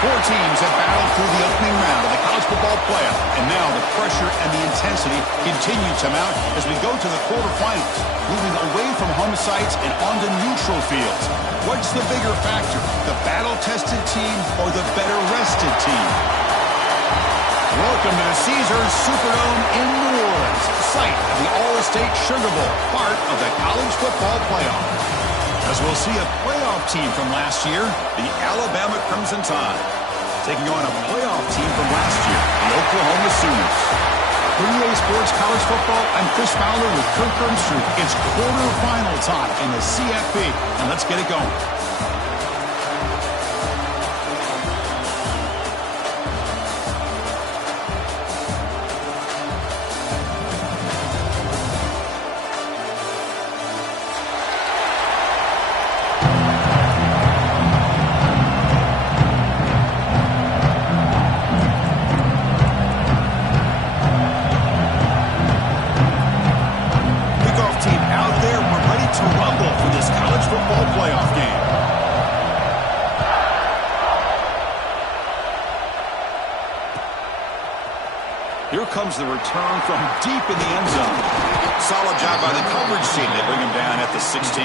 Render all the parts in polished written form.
Four teams have battled through the opening round of the college football playoff, and now the pressure and the intensity continue to mount as we go to the quarterfinals, moving away from home sites and onto neutral fields. What's the bigger factor, the battle-tested team or the better-rested team? Welcome to the Caesars Superdome in New Orleans, site of the All-State Sugar Bowl, part of the college football playoff. As we'll see a playoff team from last year, the Alabama Crimson Tide, taking on a playoff team from last year, the Oklahoma Sooners. For EA Sports College Football, I'm Chris Fowler with Kirk Ermstrup. It's quarterfinal time in the CFP, and let's get it going. Here comes the return from deep in the end zone. Solid job by the coverage team. They bring him down at the 16.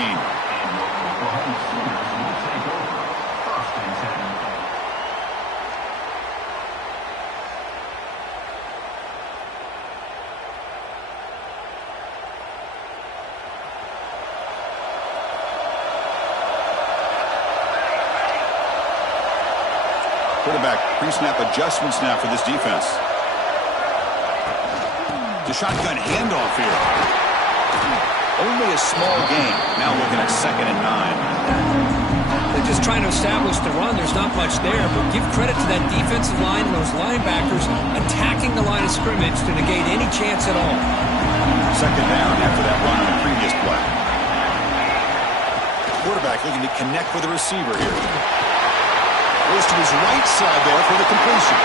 Quarterback pre-snap adjustments now for this defense. The shotgun handoff here. Only a small gain. Now looking at 2nd and 9. They're just trying to establish the run. There's not much there, but give credit to that defensive line and those linebackers attacking the line of scrimmage to negate any chance at all. 2nd down after that run on the previous play. Quarterback looking to connect with the receiver here. Goes to his right side there for the completion.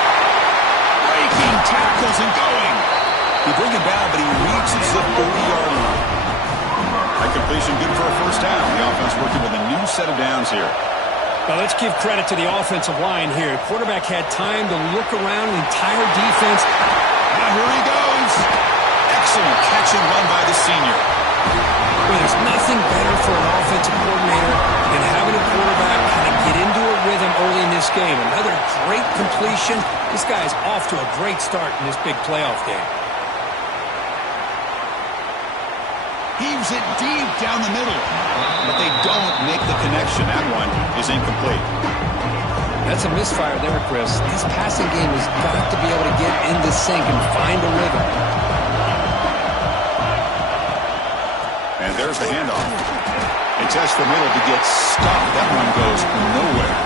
Breaking tackles and going. He bring him down, but he reaches the 40-yard line. That completion good for a first down. The offense working with a new set of downs here. Well, let's give credit to the offensive line here. The quarterback had time to look around the entire defense. Now here he goes. Excellent catch and run by the senior. Well, there's nothing better for an offensive coordinator than having a quarterback kind of get into a rhythm early in this game. Another great completion. This guy's off to a great start in this big playoff game. He moves it deep down the middle. But they don't make the connection. That one is incomplete. That's a misfire there, Chris. This passing game has got to be able to get into sync and find a rhythm. And there's the handoff. They test the middle to get stopped. That one goes nowhere.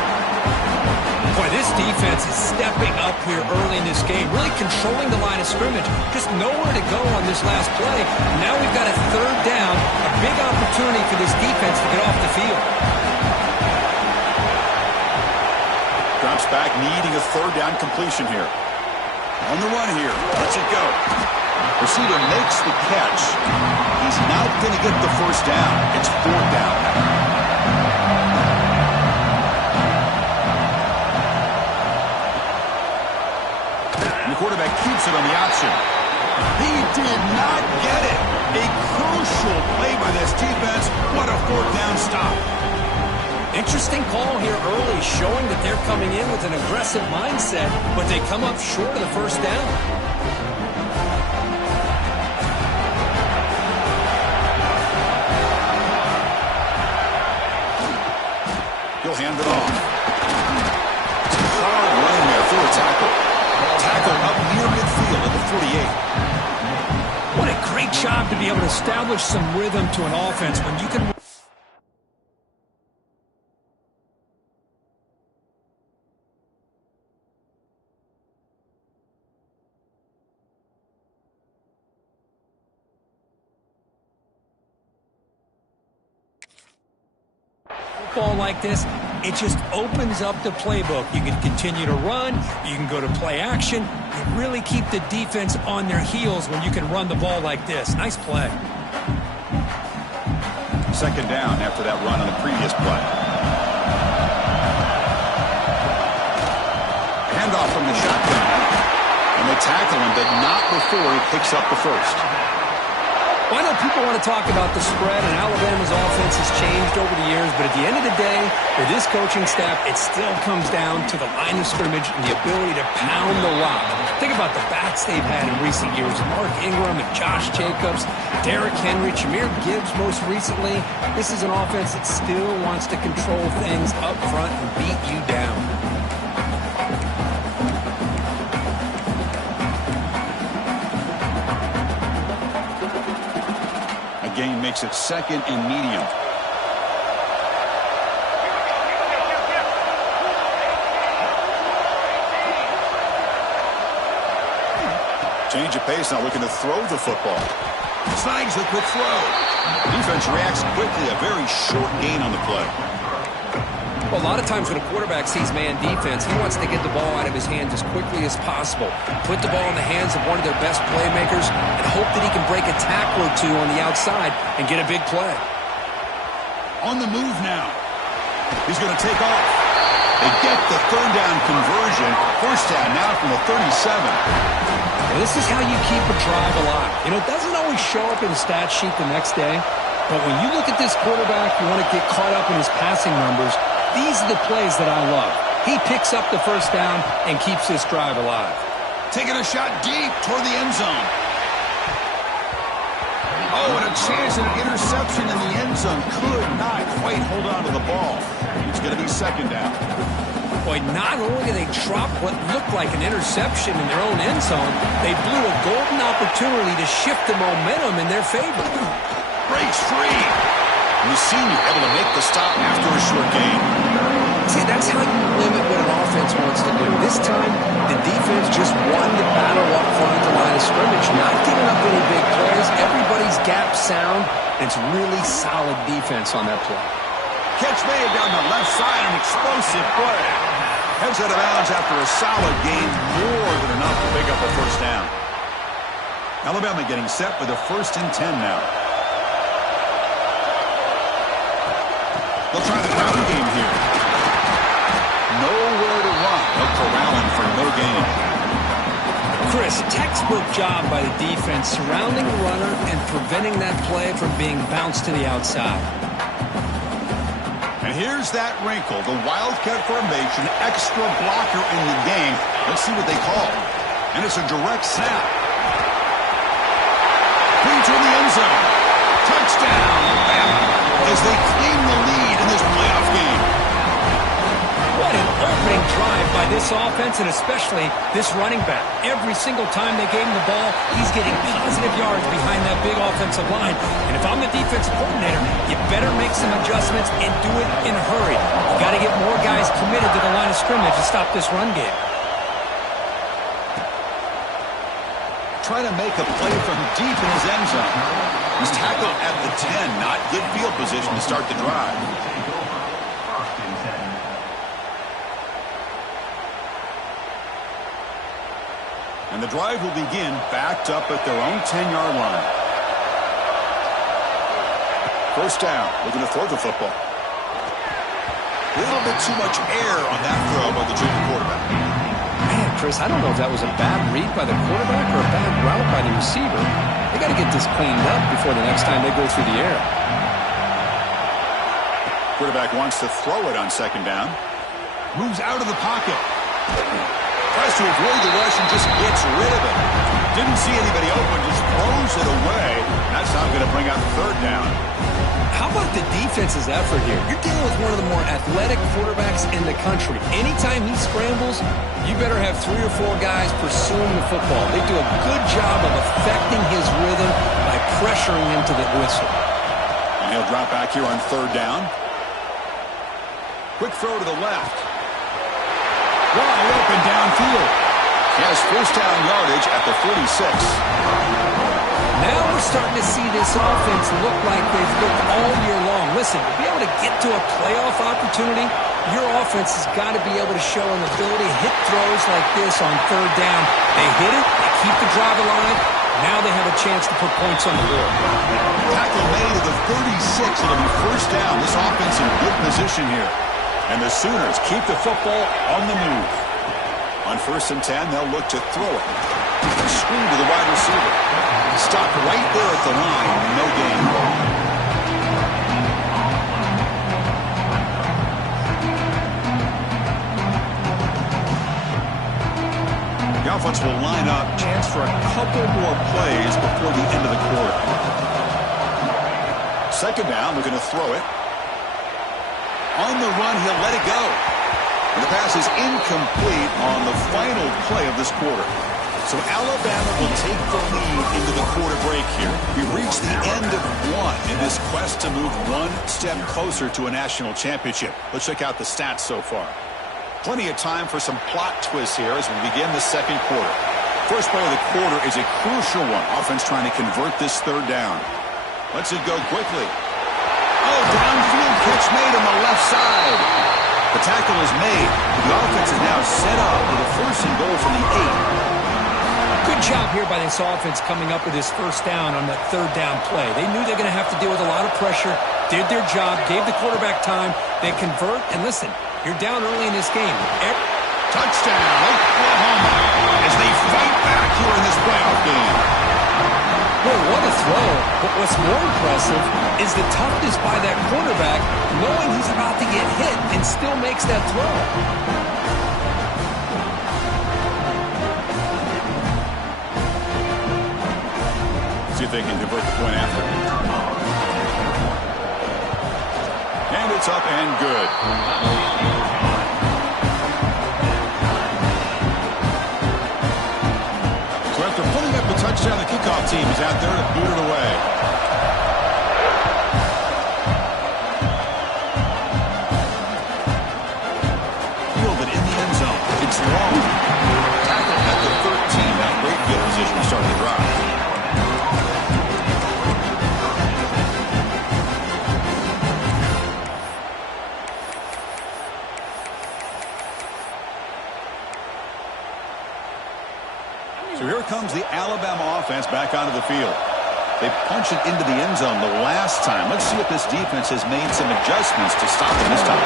Boy, this defense is stepping up here early in this game, really controlling the line of scrimmage. Just nowhere to go on this last play. Now we've got a third down, a big opportunity for this defense to get off the field. Drops back, needing a third down completion here. On the run here. Lets it go. Receiver makes the catch. He's not going to get the first down. It's fourth down. The quarterback keeps it on the option. He did not get it. A crucial play by this defense. What a fourth down stop. Interesting call here early, showing that they're coming in with an aggressive mindset, but they come up short of the first down. He'll hand it off. Hard running there through a tackle. Tackle up near midfield at the 48. What a great job to be able to establish some rhythm to an offense when you can... ball like this, it just opens up the playbook. You can continue to run, you can go to play action, you really keep the defense on their heels when you can run the ball like this. Nice play. Second down after that run on the previous play. Handoff from the shotgun. And they tackle him, but not before he picks up the first. Well, I know people want to talk about the spread, and Alabama's offense has changed over the years, but at the end of the day, for this coaching staff, it still comes down to the line of scrimmage and the ability to pound the rock. Think about the backs they've had in recent years. Mark Ingram and Josh Jacobs, Derrick Henry, Jahmyr Gibbs most recently. This is an offense that still wants to control things up front and beat you down. Gain makes it second and medium. Change of pace, now looking to throw the football. Snags the quick throw. Defense reacts quickly, a very short gain on the play. Well, a lot of times when a quarterback sees man defense, he wants to get the ball out of his hands as quickly as possible. Put the ball in the hands of one of their best playmakers and hope that he can break a tackle or two on the outside and get a big play. On the move now. He's going to take off. They get the third down conversion. First down now from the 37. Well, this is how you keep a drive alive. You know, it doesn't always show up in the stat sheet the next day, but when you look at this quarterback, you want to get caught up in his passing numbers. These are the plays that I love. He picks up the first down and keeps this drive alive. Taking a shot deep toward the end zone. Oh, and a chance at an interception in the end zone. Could not quite hold on to the ball. It's going to be second down. Boy, not only did they drop what looked like an interception in their own end zone, they blew a golden opportunity to shift the momentum in their favor. Breaks free. And the senior able to make the stop after a short gain. See, that's how you limit what an offense wants to do. This time, the defense just won the battle up front at the line of scrimmage, not giving up any big plays. Everybody's gap sound. It's really solid defense on that play. Catch made down the left side, an explosive play. Heads out of bounds after a solid gain, more than enough to pick up a first down. Alabama getting set with a 1st and 10 now. They'll try the ground game here. Nowhere to run. They'll corral him for no gain. Chris, textbook job by the defense surrounding the runner and preventing that play from being bounced to the outside. And here's that wrinkle, the Wildcat formation, extra blocker in the game. Let's see what they call. And it's a direct snap. Into the end zone. Touchdown. as they claim the lead in this playoff game. What an opening drive by this offense, and especially this running back. Every single time they gave him the ball, he's getting positive yards behind that big offensive line. And if I'm the defensive coordinator, you better make some adjustments and do it in a hurry. You got to get more guys committed to the line of scrimmage to stop this run game. Trying to make a play from deep in his end zone. He's tackled at the 10, not good field position to start the drive. And the drive will begin backed up at their own 10-yard line. First down, looking to throw the football. A little bit too much air on that throw by the junior quarterback. Man, Chris, I don't know if that was a bad read by the quarterback or a bad route by the receiver. They got to get this cleaned up before the next time they go through the air. Quarterback wants to throw it on second down. Moves out of the pocket. Tries to avoid the rush and just gets rid of it. Didn't see anybody open, just throws it away. That's not going to bring out third down. How about the defense's effort here? You're dealing with one of the more athletic quarterbacks in the country. Anytime he scrambles, you better have 3 or 4 guys pursuing the football. They do a good job of affecting his rhythm by pressuring him to the whistle. And he'll drop back here on third down. Quick throw to the left. Wide open downfield. He has first down yardage at the 46. Now we're starting to see this offense look like they've looked all year long. Listen, to be able to get to a playoff opportunity, your offense has got to be able to show an ability to hit throws like this on third down. They hit it, they keep the drive alive. Now they have a chance to put points on the board. Tackle made at the 36. It'll be first down. This offense in good position here. And the Sooners keep the football on the move. On first and 10, they'll look to throw it. A screen to the wide receiver. Stopped right there at the line. No gain. The offense will line up. Chance for a couple more plays before the end of the quarter. Second down, looking to throw it. On the run, he'll let it go. And the pass is incomplete on the final play of this quarter. So Alabama will take the lead into the quarter break here. We've reached the end of one in this quest to move one step closer to a national championship. Let's check out the stats so far. Plenty of time for some plot twists here as we begin the second quarter. First play of the quarter is a crucial one. Offense trying to convert this third down. Lets it go quickly. Oh, downfield catch made on the left side. The tackle is made. The offense is now set up with a first and goal from the 8. Good job here by this offense coming up with this first down on that third down play. They knew they were going to have to deal with a lot of pressure, did their job, gave the quarterback time. They convert, and listen, you're down early in this game. Touchdown, Oklahoma, as they fight back here in this playoff game. Boy, what a throw. But what's more impressive is the toughness by that quarterback, knowing he's about to get hit and still makes that throw. See if they can convert the point after. And it's up and good. So after pulling up the touchdown, the kickoff team is out there to boot it away. Fielded in the end zone. It's long. Tackle at the 13. Now great field position to start the drive. So here comes the Alabama offense back onto the field. They punch it into the end zone the last time. Let's see if this defense has made some adjustments to stop them this time.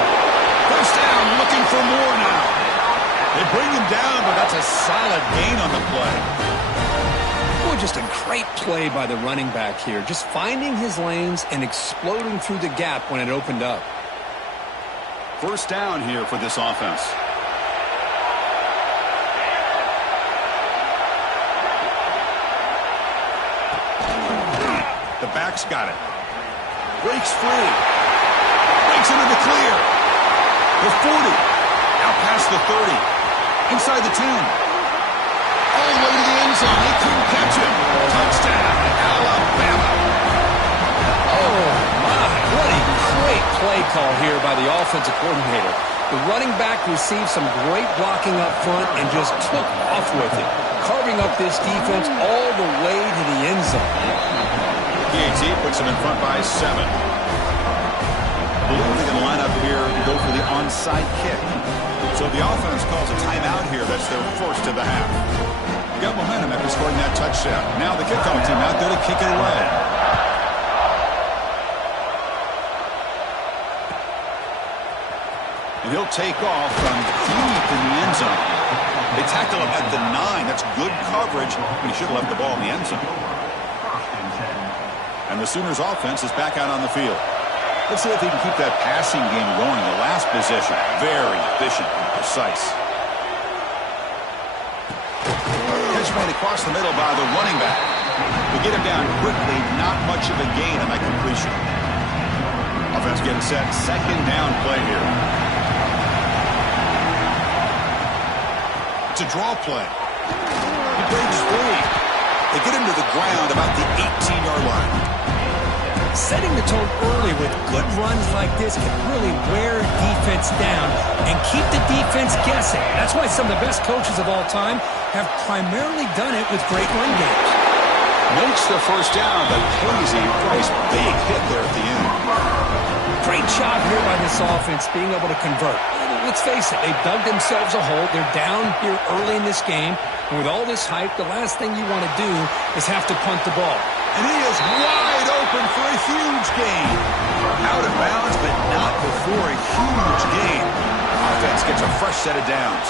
First down, looking for more now. They bring him down, but that's a solid gain on the play. Boy, just a great play by the running back here. Just finding his lanes and exploding through the gap when it opened up. First down here for this offense. The back's got it. Breaks free. Breaks into the clear. The 40. Out past the 30. Inside the 10. All the way to the end zone. They couldn't catch him. Touchdown, Alabama. Oh, my. What a great play call here by the offensive coordinator. The running back received some great blocking up front and just took off with it, carving up this defense all the way to the end zone. PAT puts him in front by 7. Blue, they're going to line up here and go for the onside kick. So the offense calls a timeout here. That's their first of the half. Got momentum after scoring that touchdown. Now the kickoff team out there to kick it away. And he'll take off from deep in the end zone. They tackle him at the 9. That's good coverage. He should have left the ball in the end zone. And the Sooners offense is back out on the field. Let's see if they can keep that passing game going. The last possession, very efficient and precise. Catch made across the middle by the running back. They get him down quickly, not much of a gain on that completion. Offense getting set, second down play here. It's a draw play. He breaks free. They get him to the ground about the 18-yard line. Setting the tone early with good runs like this can really wear defense down and keep the defense guessing. That's why some of the best coaches of all time have primarily done it with great run games. Makes the first down, but Hazy, nice big hit there at the end. Great job here by this offense being able to convert. Let's face it, they've dug themselves a hole. They're down here early in this game. And with all this hype, the last thing you want to do is have to punt the ball. And he is wide open for a huge gain. Out of bounds, but not before a huge gain. Offense gets a fresh set of downs.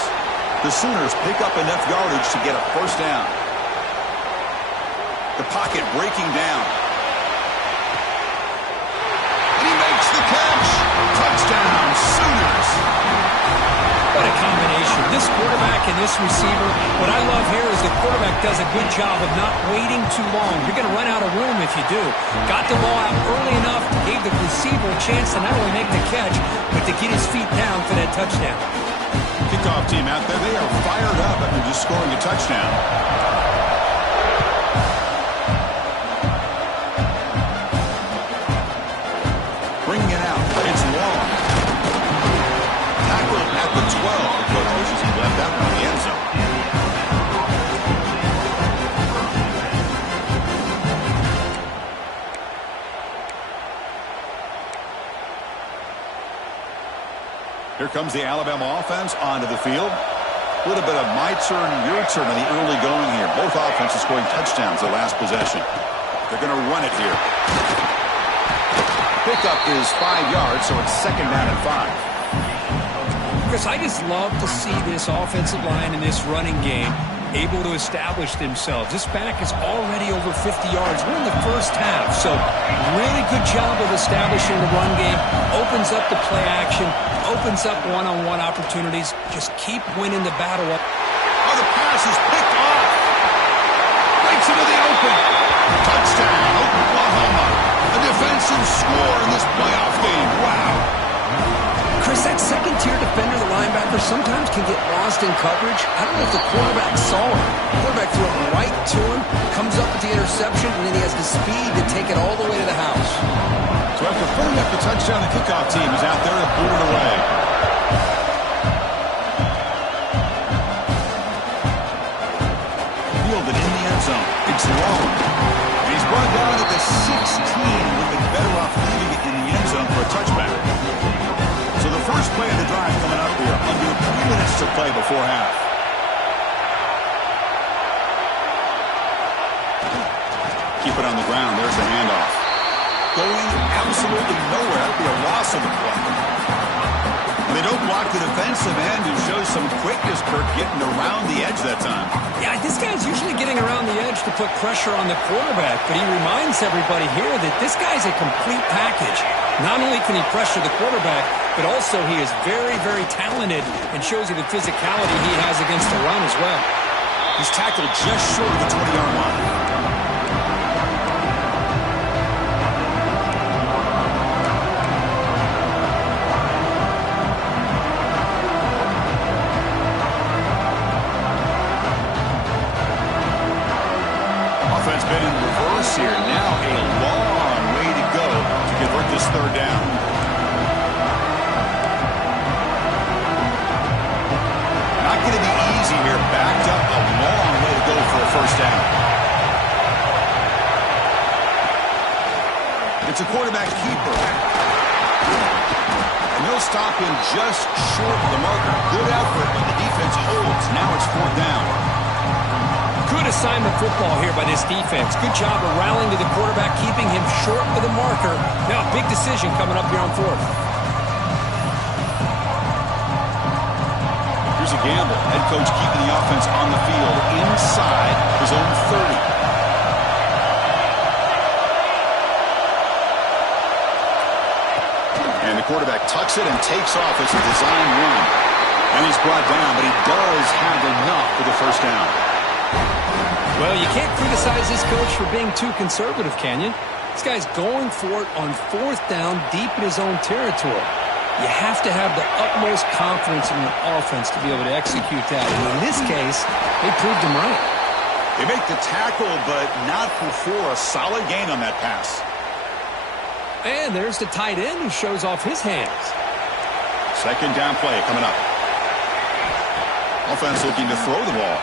The Sooners pick up enough yardage to get a first down. The pocket breaking down. And he makes the catch. Touchdown, Sooners. What a combination. This quarterback and this receiver, what I love here is the quarterback does a good job of not waiting too long. You're going to run out of room if you do. Got the ball out early enough, gave the receiver a chance to not only make the catch, but to get his feet down for that touchdown. Kickoff team out there, they are fired up after just scoring a touchdown. Bringing it out. It's long. Tackle at the 12. The coach wishes he left that one in the end zone. Here comes the Alabama offense onto the field. A little bit of my turn, your turn on the early going here. Both offenses scoring touchdowns the last possession. They're going to run it here. Pickup is 5 yards, so it's second down and 5. Chris, I just love to see this offensive line in this running game able to establish themselves. This back is already over 50 yards. We're in the first half, so really good job of establishing the run game. Opens up the play action, opens up one-on-one opportunities. Just keep winning the battle up. Oh, the pass is picked off. Breaks into the open. Touchdown, Oklahoma. A defensive score in this playoff game. Wow. Chris, that second-tier defender, the linebacker, sometimes can get lost in coverage. I don't know if the quarterback saw him. The quarterback threw it right to him, comes up with the interception, and then he has the speed to take it all the way to the house. So after putting up the touchdown, the kickoff team is out there to boot it away. Fielded in the end zone. It's long. And he's brought down at the 16. Would have been better off leaving it in the end zone for a touchback. So the first play of the drive coming up here. Under 3 minutes to play before half. Keep it on the ground. There's the handoff. Going absolutely nowhere. That'd be a loss of the play. They don't block the defensive end, who shows some quickness, Kirk, getting around the edge that time. Yeah, this guy's usually getting around the edge to put pressure on the quarterback, but he reminds everybody here that this guy's a complete package. Not only can he pressure the quarterback, but also he is very, very talented and shows you the physicality he has against the run as well. He's tackled just short of the 20-yard line. It's a quarterback keeper. And they'll stop him just short of the marker. Good effort, but the defense holds. Now it's 4th down. Good assignment football here by this defense. Good job of rallying to the quarterback, keeping him short of the marker. Now, big decision coming up here on 4th. Here's a gamble. Head coach keeping the offense on the field inside his own 30. And the quarterback tucks it and takes off. It's a design run. And he's brought down, but he does have enough for the 1st down. Well, you can't criticize this coach for being too conservative, can you? This guy's going for it on 4th down deep in his own territory. You have to have the utmost confidence in the offense to be able to execute that. And in this case, they proved him right. They make the tackle, but not before a solid gain on that pass. And there's the tight end who shows off his hands. 2nd down play coming up. Offense looking to throw the ball.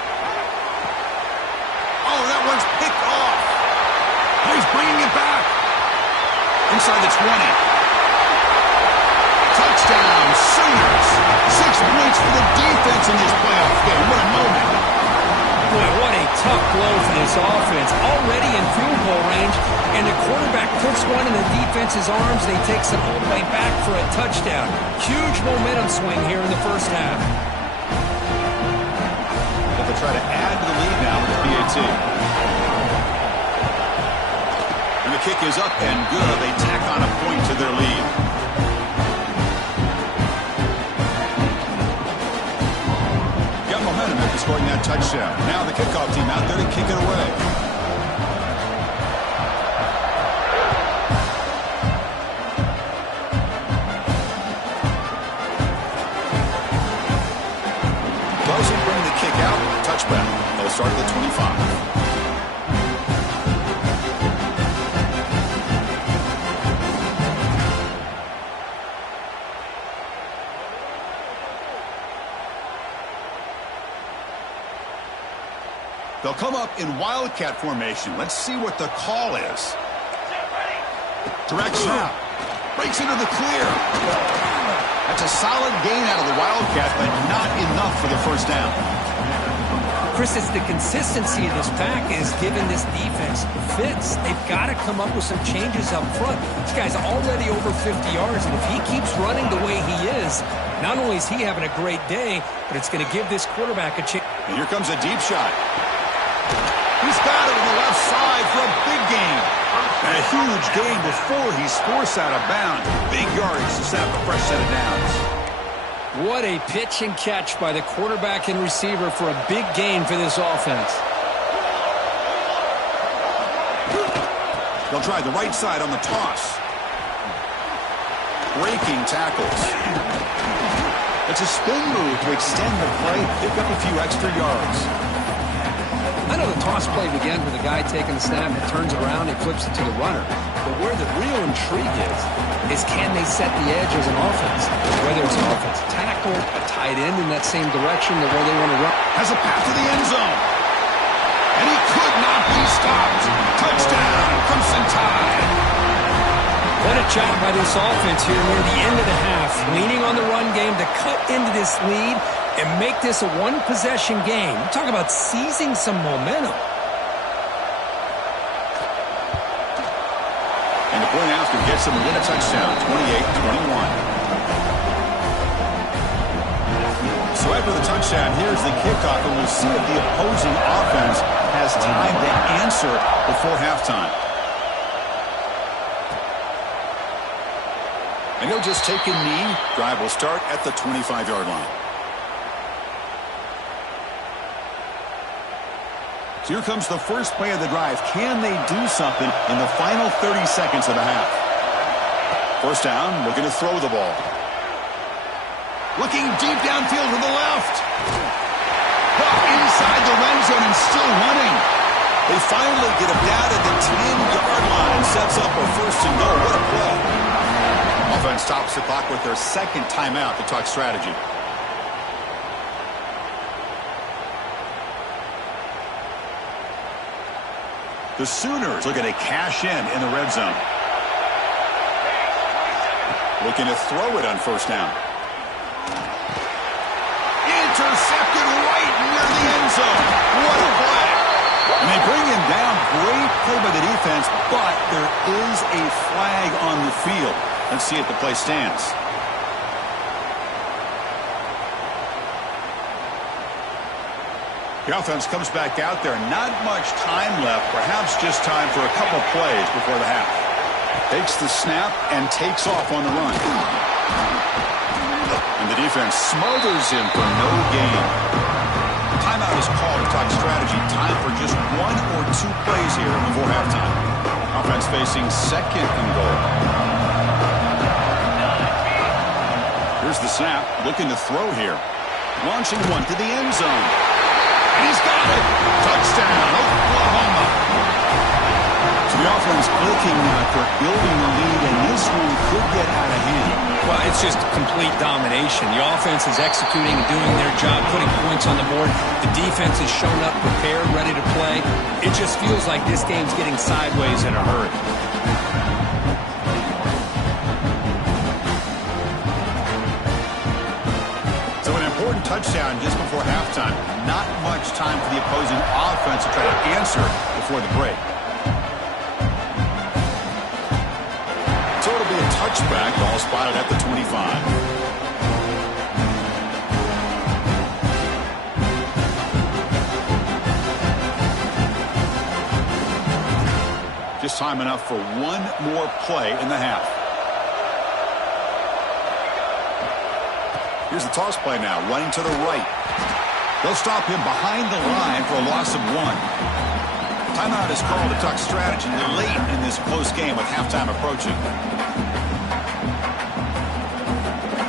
Oh, that one's picked off. Oh, he's bringing it back. Inside the 20. Touchdown, Sooners. 6 points for the defense in this playoff game. What a moment. Boy, what a tough blow for this offense. Already in field goal range, and the quarterback puts one in the defense's arms, and he takes it all the way back for a touchdown. Huge momentum swing here in the 1st half. But they'll try to add to the lead now with the PAT. And the kick is up and good. They tack on a point to their lead. Got momentum after scoring that touchdown. Now the kickoff team out there to kick it away. Doesn't bring the kick out. Touchback. They'll start at the 25. They'll come up in wildcat formation. Let's see what the call is. Direct snap. Breaks into the clear. That's a solid gain out of the wildcat, but not enough for the 1st down. Chris, it's the consistency of this pack is giving this defense fits. They've got to come up with some changes up front. This guy's already over 50 yards, and if he keeps running the way he is, not only is he having a great day, but it's going to give this quarterback a chance. And here comes a deep shot. He's got it on the left side for a big gain. And a huge gain before he's forced out of bounds. Big yardage to set up a fresh set of downs. What a pitch and catch by the quarterback and receiver for a big gain for this offense. They'll try the right side on the toss. Breaking tackles. It's a spin move to extend the play, pick up a few extra yards. I know the toss play began with a guy taking the snap, and turns around and flips it to the runner. But where the real intrigue is can they set the edge as an offense? Whether it's an offensive tackle, a tight end in that same direction to where they want to run. Has a pass to the end zone. And he could not be stopped. Touchdown, Crimson Tide. What a job by this offense here near the end of the half. Leaning on the run game to cut into this lead and make this a one-possession game. Talk about seizing some momentum. And the point after gets them to win a touchdown, 28-21. So after the touchdown, here's the kickoff, and we'll see if the opposing offense has time to answer before halftime. And he'll just take a knee. Drive will start at the 25-yard line. So here comes the first play of the drive. Can they do something in the final 30 seconds of the half? 1st down, looking to throw the ball. Looking deep downfield to the left. Inside the red zone and still running. They finally get him down at the 10-yard line. Sets up a 1st and goal. What a play. Offense stops the clock with their 2nd timeout to talk strategy. The Sooners looking to cash in the red zone. Looking to throw it on first down. Intercepted right near the end zone. What a play. And they bring him down. Great play by the defense, but there is a flag on the field. Let's see if the play stands. The offense comes back out there. Not much time left. Perhaps just time for a couple plays before the half. Takes the snap and takes off on the run. And the defense smothers him for no gain. Timeout is called to talk strategy. Time for just 1 or 2 plays here before halftime. Offense facing second and goal. Here's the snap. Looking to throw here. Launching one to the end zone. And he's got it. Touchdown, Oklahoma. So the offense clicking now for building the lead, and this one could get out of hand. Well, it's just complete domination. The offense is executing and doing their job, putting points on the board. The defense has shown up, prepared, ready to play. It just feels like this game's getting sideways in a hurry. So an important touchdown just before halftime. Not much time for the opposing offense to try to answer before the break. So it'll be a touchback, ball spotted at the 25. Just time enough for one more play in the half. Here's the toss play now, running to the right. They'll stop him behind the line for a loss of 1. Timeout is called to talk strategy late in this close game with halftime approaching.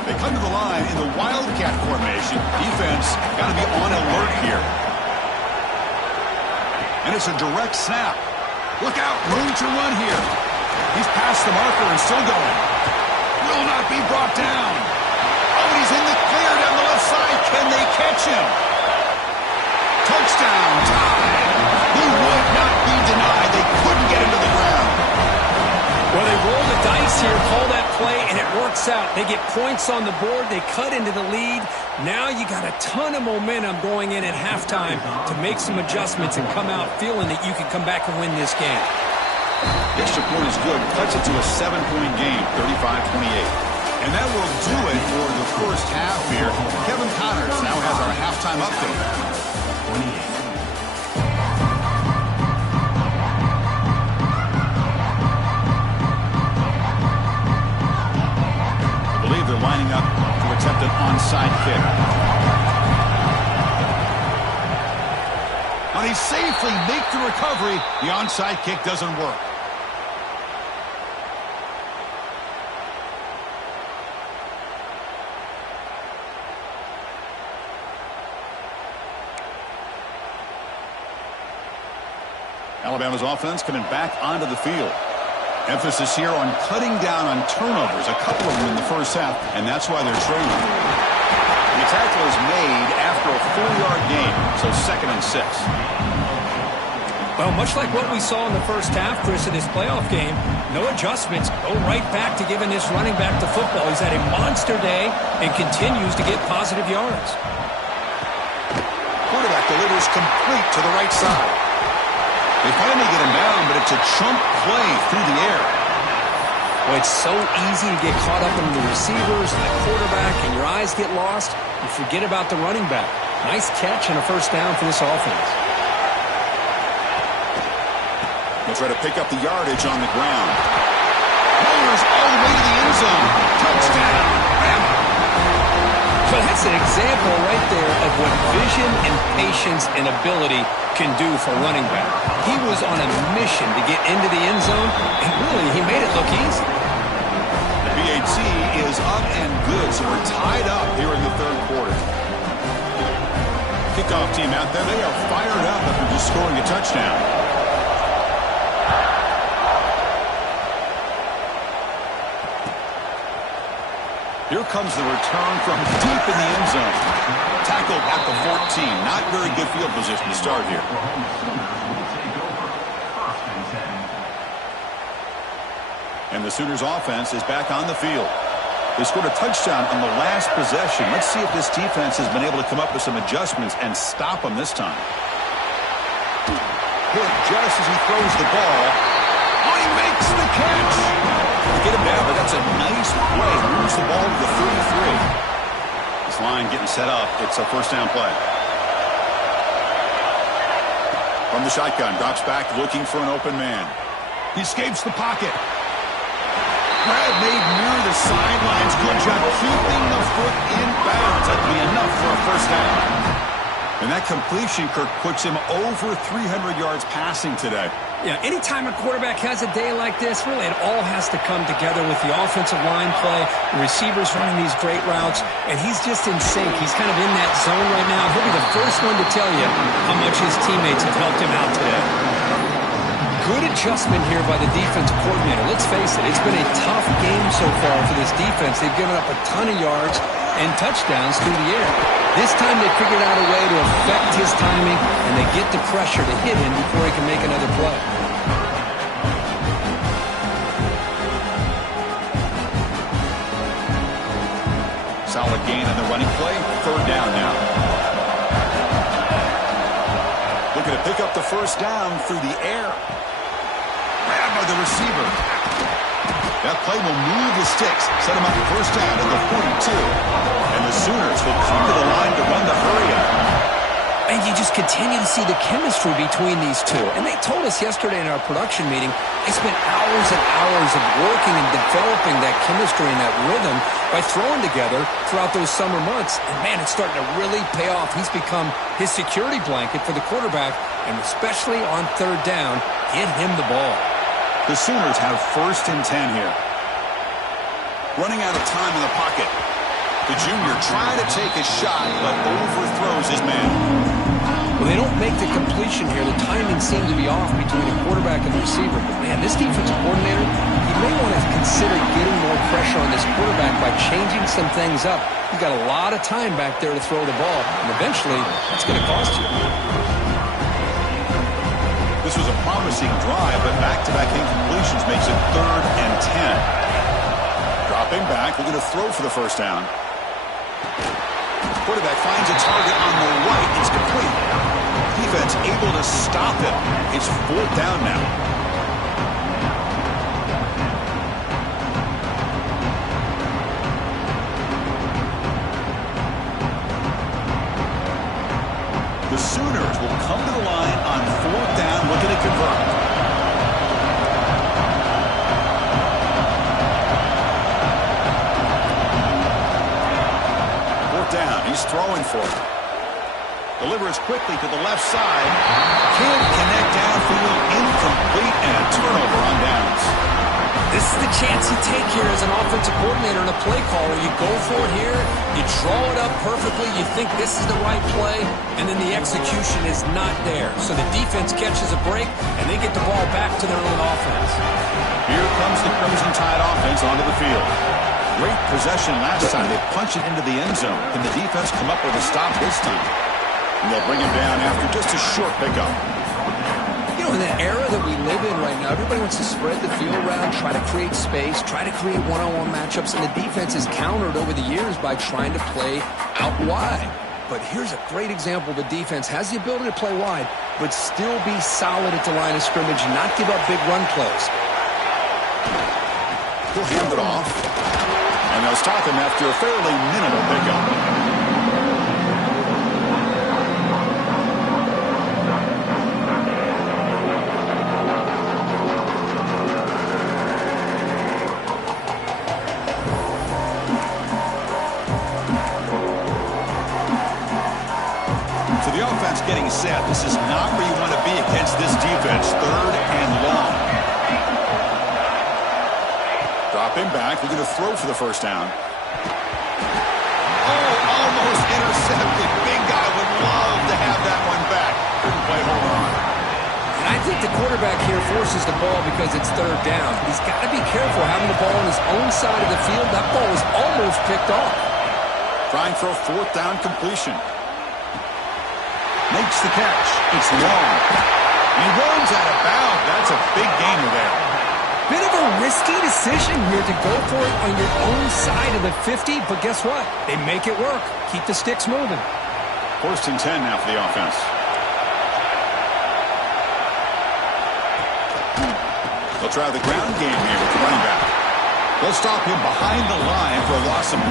They come to the line in the Wildcat formation. Defense got to be on alert here. And it's a direct snap. Look out, room to run here. He's past the marker and still going. Will not be brought down. Oh, he's in the clear down the left side. Can they catch him? Touchdown, tie. He would not be denied. They couldn't get him to the ground. Well, they roll the dice here, call that play, and it works out. They get points on the board. They cut into the lead. Now you got a ton of momentum going in at halftime to make some adjustments and come out feeling that you can come back and win this game. The extra point is good. Cuts it to a 7-point game, 35-28. And that will do it for the first half here. Kevin Connors now has our halftime update. 28. I believe they're lining up to attempt an onside kick. Now they safely make the recovery. The onside kick doesn't work. Alabama's offense coming back onto the field. Emphasis here on cutting down on turnovers, a couple of them in the first half, and that's why they're trailing. The tackle is made after a 4-yard gain, so 2nd and 6. Well, much like what we saw in the first half, Chris, of this playoff game, no adjustments. Go right back to giving this running back the football. He's had a monster day and continues to get positive yards. Quarterback delivers complete to the right side. They finally get him down, but it's a chunk play through the air. Well, it's so easy to get caught up in the receivers and the quarterback, and your eyes get lost. You forget about the running back. Nice catch and a first down for this offense. They'll try to pick up the yardage on the ground. Rollers all the way to the end zone. Touchdown. Well, that's an example right there of what vision and patience and ability can do for running back. He was on a mission to get into the end zone, and really, he made it look easy. The BAT is up and good, so we're tied up here in the third quarter. Kickoff team out there, they are fired up after just scoring a touchdown. Here comes the return from deep in the end zone. Tackled at the 14. Not very good field position to start here. And the Sooners offense is back on the field. They scored a touchdown on the last possession. Let's see if this defense has been able to come up with some adjustments and stop them this time. Hit just as he throws the ball. Oh, he makes the catch. They get him down, but that's a nice play. Moves the ball to the 33. This line getting set up. It's a first down play. From the shotgun, drops back looking for an open man. He escapes the pocket. Grab made near the sidelines. Good job keeping the foot in bounds. That'll be enough for a first down. And that completion, Kirk, puts him over 300 yards passing today. Yeah, anytime a quarterback has a day like this, really it all has to come together with the offensive line play, the receivers running these great routes, and he's just in sync. He's kind of in that zone right now. He'll be the first one to tell you how much his teammates have helped him out today. Good adjustment here by the defensive coordinator. Let's face it, it's been a tough game so far for this defense. They've given up a ton of yards and touchdowns through the air. This time they figured out a way to affect his timing, and they get the pressure to hit him before he can make another play. Solid gain on the running play. Third down now. Looking to pick up the first down through the air. Grabbed by the receiver. That play will move the sticks. Set him up first down at the 42. And the Sooners will come to the line to run the hurry-up. And you just continue to see the chemistry between these two. And they told us yesterday in our production meeting, they spent hours and hours of working and developing that chemistry and that rhythm by throwing together throughout those summer months. And, man, it's starting to really pay off. He's become his security blanket for the quarterback, and especially on third down, get him the ball. The Sooners have first and 10 here. Running out of time in the pocket. The junior trying to take a shot, but overthrows his man. Well, they don't make the completion here. The timing seemed to be off between the quarterback and the receiver. But, man, this defensive coordinator, he may want to consider getting more pressure on this quarterback by changing some things up. You've got a lot of time back there to throw the ball, and eventually that's going to cost you. This was a promising drive, but back-to-back incompletions makes it 3rd and 10. Dropping back, looking to throw for the first down. Quarterback finds a target on the right. It's complete. Defense able to stop him. It's 4th down now. The Sooners will come to the line on 4th down, looking to convert. Down. He's throwing for it. Delivers quickly to the left side. Can't connect downfield. Incomplete, and a turnover on downs. This is the chance you take here as an offensive coordinator and a play caller. You go for it here. You draw it up perfectly. You think this is the right play, and then the execution is not there. So the defense catches a break, and they get the ball back to their own offense. Here comes the Crimson Tide offense onto the field. Great possession last time. They punch it into the end zone. Can the defense come up with a stop this time? And they'll bring him down after just a short pickup. You know, in the era that we live in right now, everybody wants to spread the field around, try to create space, try to create one-on-one matchups, and the defense is countered over the years by trying to play out wide. But here's a great example. The defense has the ability to play wide, but still be solid at the line of scrimmage and not give up big run plays. He'll hand it off. And they'll stop him after a fairly minimal pickup. So the offense getting set. This is not where you want to be against this defense. 3rd and long. Dropping back, we're going to throw for the first down. Oh, almost intercepted. Big guy would love to have that one back. Couldn't quite hold on. And I think the quarterback here forces the ball because it's 3rd down. He's got to be careful having the ball on his own side of the field. That ball was almost picked off. Trying for a 4th down completion. Makes the catch. It's long. He runs out of bounds. That's a big gainer there. Bit of a risky decision here to go for it on your own side of the 50, but guess what? They make it work. Keep the sticks moving. 1st and 10 now for the offense. They'll try the ground game here with the running back. They'll stop him behind the line for a loss of 1.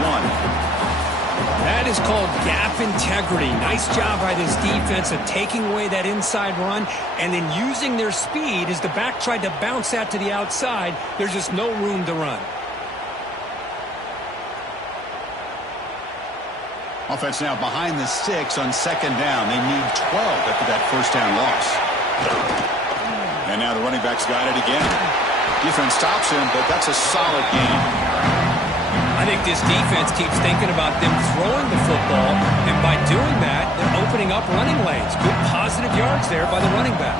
That is called gap integrity. Nice job by this defense of taking away that inside run and then using their speed as the back tried to bounce that to the outside. There's just no room to run. Offense now behind the 6 on 2nd down. They need 12 after that 1st down loss. And now the running back's got it again. Defense stops him, but that's a solid game. I think this defense keeps thinking about them throwing the football, and by doing that, they're opening up running lanes. Good positive yards there by the running back.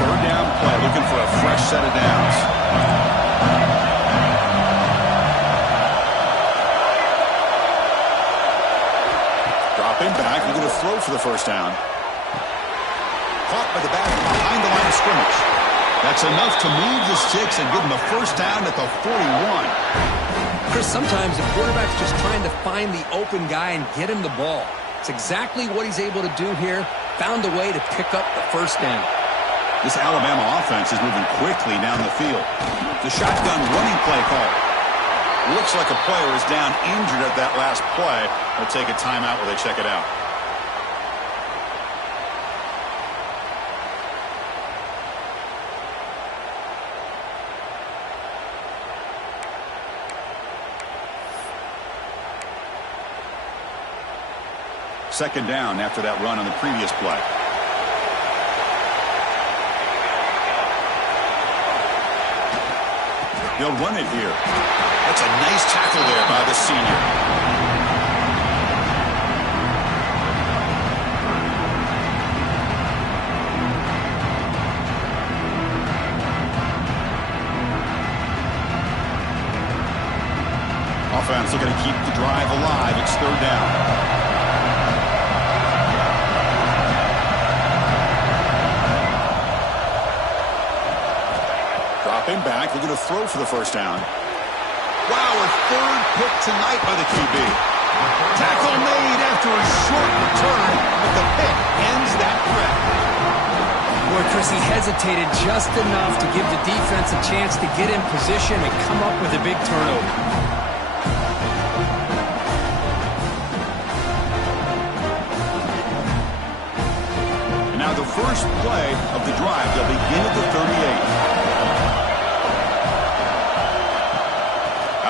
3rd down play, looking for a fresh set of downs. Dropping back, looking to throw for the 1st down. Caught by the back behind the line of scrimmage. That's enough to move the sticks and give them a 1st down at the 41. Chris, sometimes the quarterback's just trying to find the open guy and get him the ball. It's exactly what he's able to do here. Found a way to pick up the 1st down. This Alabama offense is moving quickly down the field. The shotgun running play call. Looks like a player is down injured at that last play. They'll take a timeout while they check it out. Second down after that run on the previous play. They'll run it here. That's a nice tackle there by the senior. Offense looking to keep the drive alive. It's 3rd down. Dropping back, looking to throw for the 1st down. Wow, a 3rd pick tonight by the QB. Tackle made after a short return, but the pick ends that threat. Boy, Chris, he hesitated just enough to give the defense a chance to get in position and come up with a big turnover. And now the first play of the drive. They'll begin at the 38.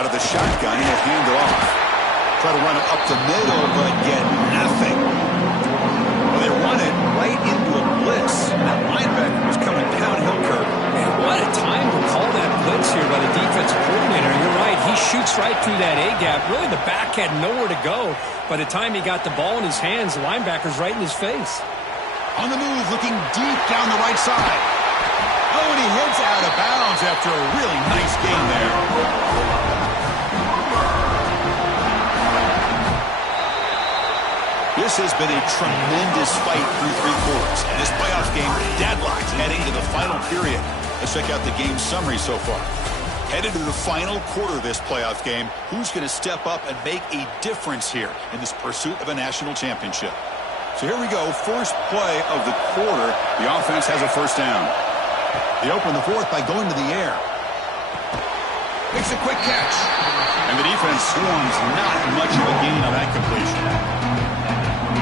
Out of the shotgun, he'll hand it off. Try to run it up the middle, but get nothing. Well, they run it right into a blitz. That linebacker was coming downhill curve. Man, what a time to call that blitz here by the defensive coordinator. You're right, he shoots right through that A-gap. Really, the back had nowhere to go. By the time he got the ball in his hands, the linebacker's right in his face. On the move, looking deep down the right side. Oh, and he heads out of bounds after a really nice game there. This has been a tremendous fight through 3 quarters. And this playoff game deadlocked heading to the final period. Let's check out the game summary so far. Headed to the final quarter of this playoff game, who's going to step up and make a difference here in this pursuit of a national championship? So here we go. First play of the quarter. The offense has a 1st down. They open the 4th by going to the air. Makes a quick catch. And the defense swarms not much of a gain on that completion.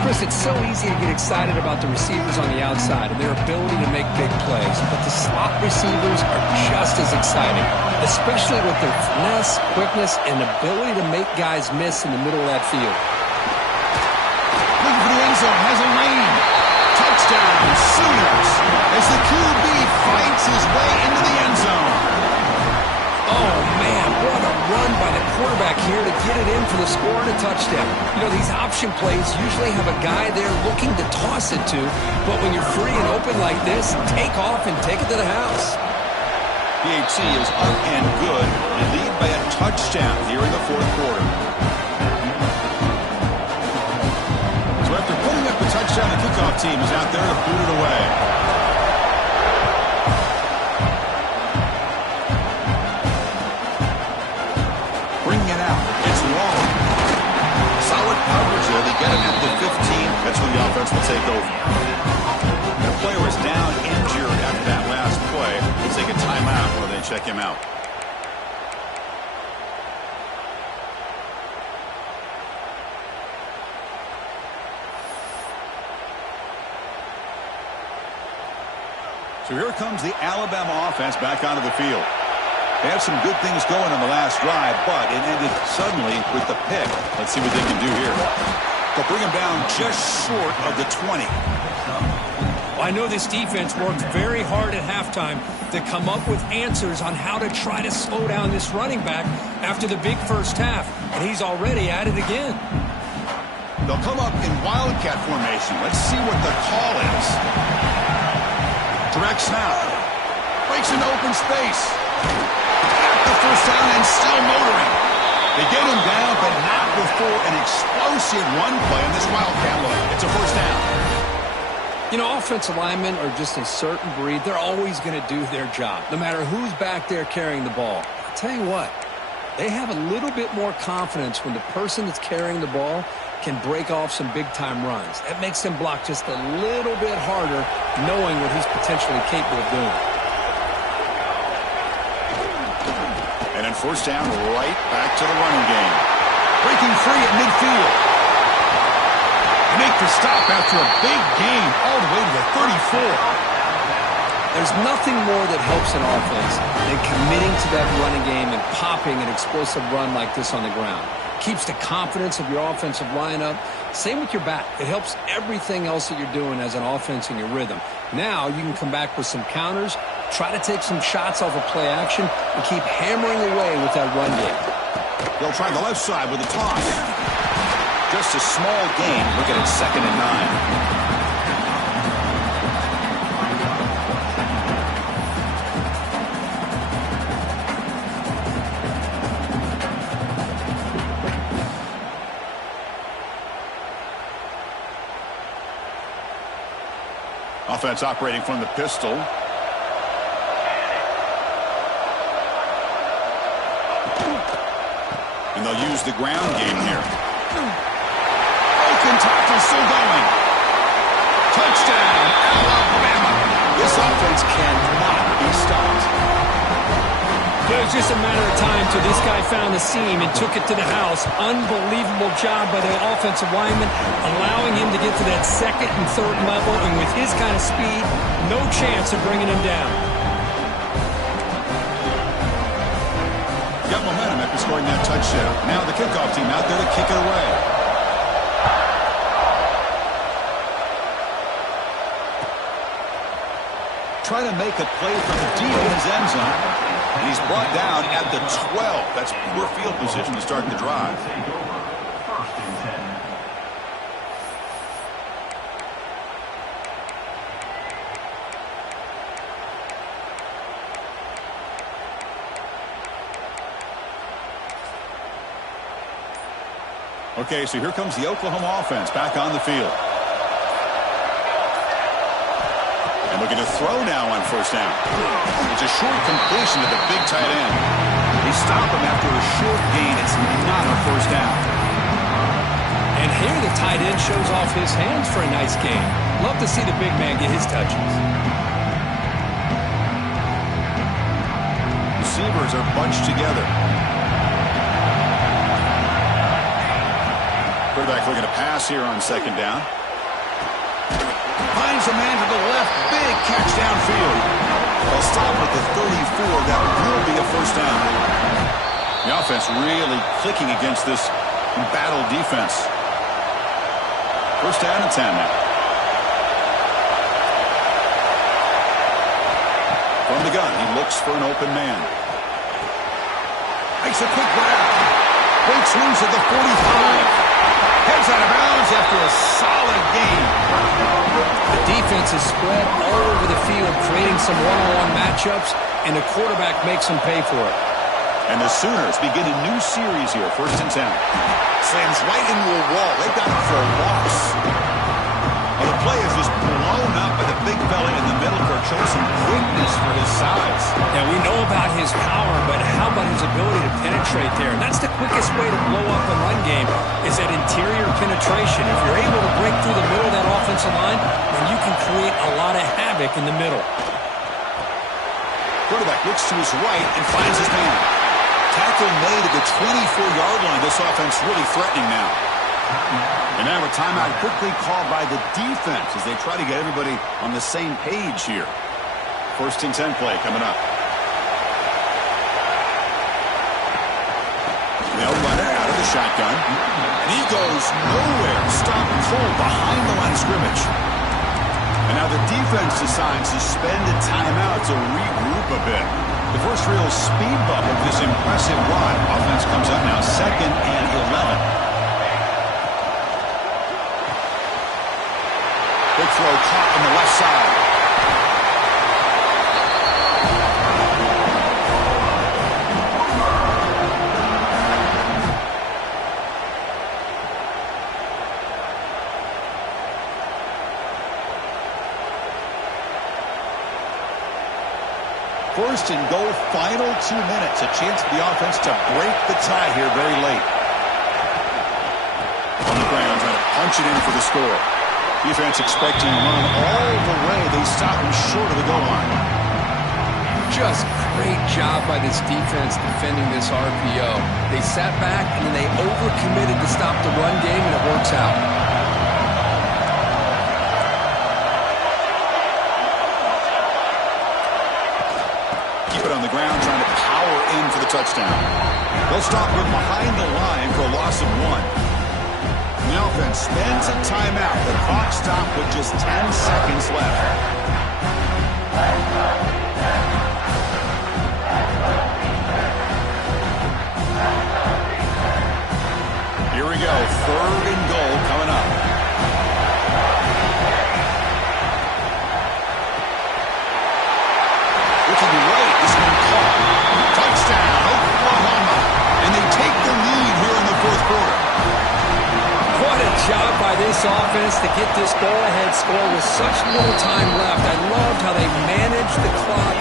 Chris, it's so easy to get excited about the receivers on the outside and their ability to make big plays, but the slot receivers are just as exciting, especially with their finesse, quickness, and ability to make guys miss in the middle of that field. Looking for the end zone, has a lane. Touchdown, Sooners, as the QB fights his way into the end zone. Oh, man, what a run by the quarterback here to get it in for the score and a touchdown. You know, these option plays usually have a guy there looking to toss it to, but when you're free and open like this, take off and take it to the house. PHC is up and good and lead by a touchdown here in the 4th quarter. So after putting up the touchdown, the kickoff team is out there to boot it away. offense will take over. The player is down injured after that last play. We'll take a timeout while they check him out. So here comes the Alabama offense back onto the field. They had some good things going on the last drive, but it ended suddenly with the pick. Let's see what they can do here. They'll bring him down just short of the 20. Well, I know this defense worked very hard at halftime to come up with answers on how to try to slow down this running back after the big first half, and he's already at it again. They'll come up in wildcat formation. Let's see what the call is. Direct snap. Breaks into open space. At the first down and still motoring. They get him down, but not before an explosive run play on this wildcat look. It's a first down. You know, offensive linemen are just a certain breed. They're always going to do their job, no matter who's back there carrying the ball. I'll tell you what, they have a little bit more confidence when the person that's carrying the ball can break off some big-time runs. That makes them block just a little bit harder, knowing what he's potentially capable of doing. And then first down, right back to the running game. Breaking free at midfield. They make the stop after a big gain all the way to the 34. There's nothing more that helps an offense than committing to that running game and popping an explosive run like this on the ground. Keeps the confidence of your offensive lineup. Same with your back. It helps everything else that you're doing as an offense in your rhythm. Now you can come back with some counters, try to take some shots off of play action, and keep hammering away with that run game. They'll try the left side with a toss. Just a small gain. Look at it, 2nd and 9. Offense operating from the pistol. And they'll use the ground game here. Broken tackle still going. Touchdown, Alabama. This offense cannot be stopped. It was just a matter of time till this guy found the seam and took it to the house. Unbelievable job by the offensive lineman, allowing him to get to that 2nd and 3rd level, and with his kind of speed, no chance of bringing him down. Got momentum after scoring that touchdown. Now the kickoff team out there to kick it away. Trying to make a play from deep in his end zone. And he's brought down at the 12. That's poor field position to start the drive. Okay, so here comes the Oklahoma offense back on the field. And looking to throw now on first down. It's a short completion to the big tight end. They stop him after a short gain. It's not a first down. And here the tight end shows off his hands for a nice gain. Love to see the big man get his touches. Receivers are bunched together. Quarterback looking to pass here on 2nd down. Finds a man to the left. Big catch downfield. They'll stop at the 34. That will be a first down. The offense really clicking against this embattled defense. First down and 10 now. From the gun, he looks for an open man. Makes a quick grab. Breaks loose at the 45. Heads out of bounds after a solid gain. The defense is spread all over the field, creating some one-on-one matchups, and the quarterback makes them pay for it. And the Sooners begin a new series here, 1st and 10. Slams right into a wall. They've got it for a loss. Well, the play is just blown up by the big fella in the middle for showing some quickness for his size. Now, we know about his power, but how about his ability to penetrate there? And that's the quickest way to blow up a run game is that interior penetration. If you're able to break through the middle of that offensive line, then you can create a lot of havoc in the middle. Quarterback looks to his right and finds his man. Tackle made at the 24-yard line. This offense really threatening now. And now a timeout quickly called by the defense as they try to get everybody on the same page here. 1st and 10 play coming up. They'll run it out of the shotgun. And he goes nowhere. Stop and pull behind the line of scrimmage. And now the defense decides to spend a timeout to regroup a bit. The first real speed bump of this impressive run. Offense comes up now 2nd and 11. Big throw caught on the left side. First and goal, final 2 minutes. A chance for the offense to break the tie here very late. On the ground, trying to punch it in for the score. Defense expecting to run all the way. They stop him short of the goal line. Just great job by this defense defending this RPO. They sat back and then they overcommitted to stop the run game, and it works out. On the ground, trying to power in for the touchdown. They'll stop him behind the line for a loss of 1. The offense spends a timeout. The clock stopped with just 10 seconds left. Here we go. 3rd and goal coming up. Looking right, this one caught. Touchdown, Oklahoma. And they take the lead here in the 4th quarter. What a job by this offense to get this go-ahead score with such little time left. I loved how they managed the clock,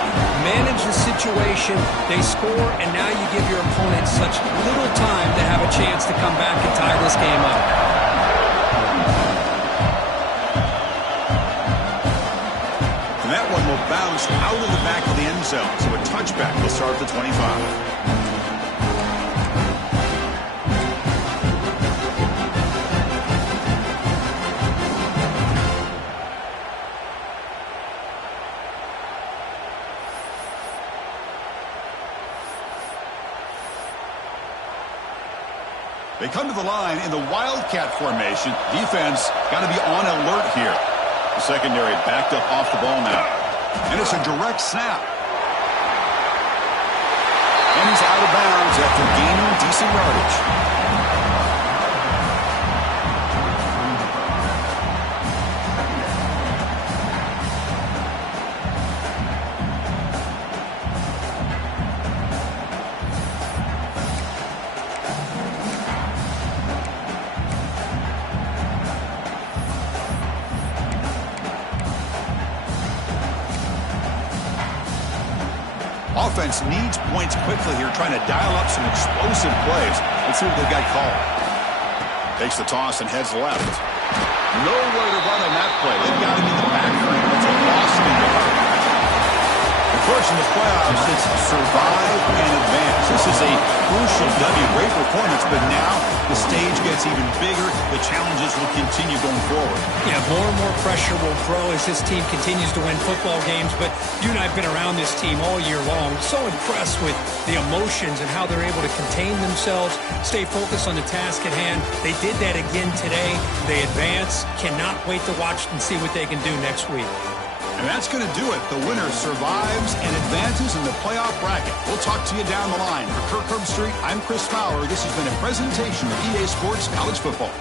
managed the situation. They score, and now you give your opponent such little time to have a chance to come back and tie this game up. And that one will bounce out of the back of the end zone. So a touchback will start at the 25. They come to the line in the Wildcat formation. Defense got to be on alert here. The secondary backed up off the ball now. And it's a direct snap. And he's out of bounds after gaining decent yardage. Offense needs points quickly here, trying to dial up some explosive plays. Let's see what they've got called. Takes the toss and heads left. Nowhere to run on that play. They've got him in the backfield. It's a loss of yard. Of course, in the playoffs, it's survive and advance. This is a crucial W. Great performance, but now the stage gets even bigger. The challenges will continue going forward. Yeah, more and more pressure will grow as this team continues to win football games, but you and I have been around this team all year long. So impressed with the emotions and how they're able to contain themselves, stay focused on the task at hand. They did that again today. They advance. Cannot wait to watch and see what they can do next week. And that's going to do it. The winner survives and advances in the playoff bracket. We'll talk to you down the line. For Kirk Herbstreit, I'm Chris Fowler. This has been a presentation of EA Sports College Football.